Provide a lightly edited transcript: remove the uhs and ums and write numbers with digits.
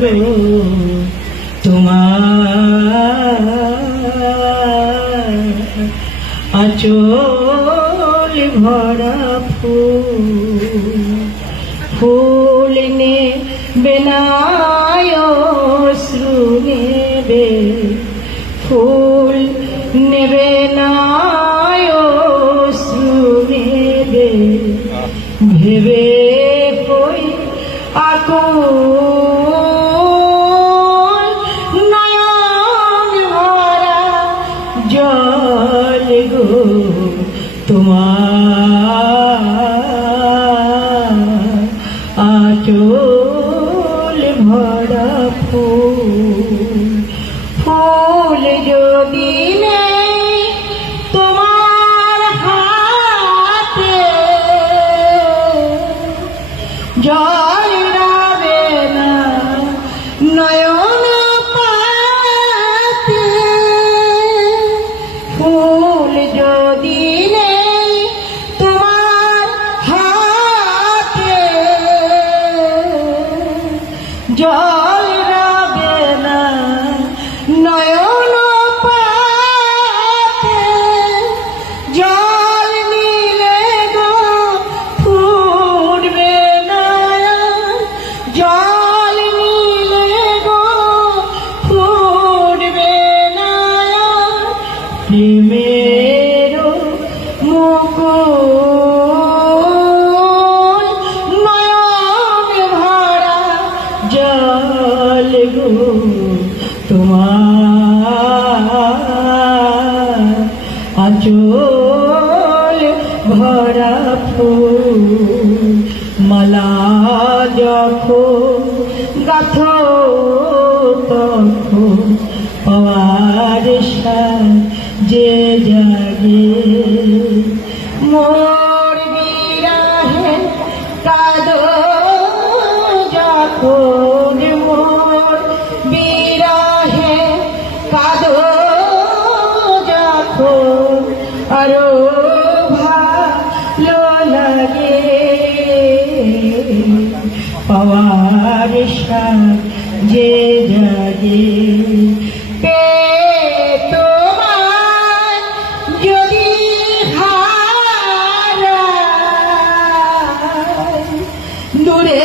গো তোমার আঁচল ভরা ফুল নেবে না অশ্রু নেবে, ফুল নেবে না অশ্রু নেবে, ভেবে কই আকুল নয়ন ভরা জল গো তোমার আঁচল ভরা ফুল যদি নেই তোমার হাতে, জল রাবে না নয়ন পাতে, ফুল যদি নেই তোমার হাতে, জল রাবে না নয়ন পাতে, জল নিলে গো ফুটবে না, জল নিলে গো ফুটবে না, প্রেমের মুকুল নয়ন ভরা জল গো তোমার আঁচল ভরা ফুল। মালা যখন গাথো তখন পাওয়ার যে জাগে, মোর বিরহে কাঁদো যখন, মোর বিরহে কাঁদো যখন, আরো ভালো লাগে পাওয়ার যে জাগে। তোমার যদি হারায় দূরে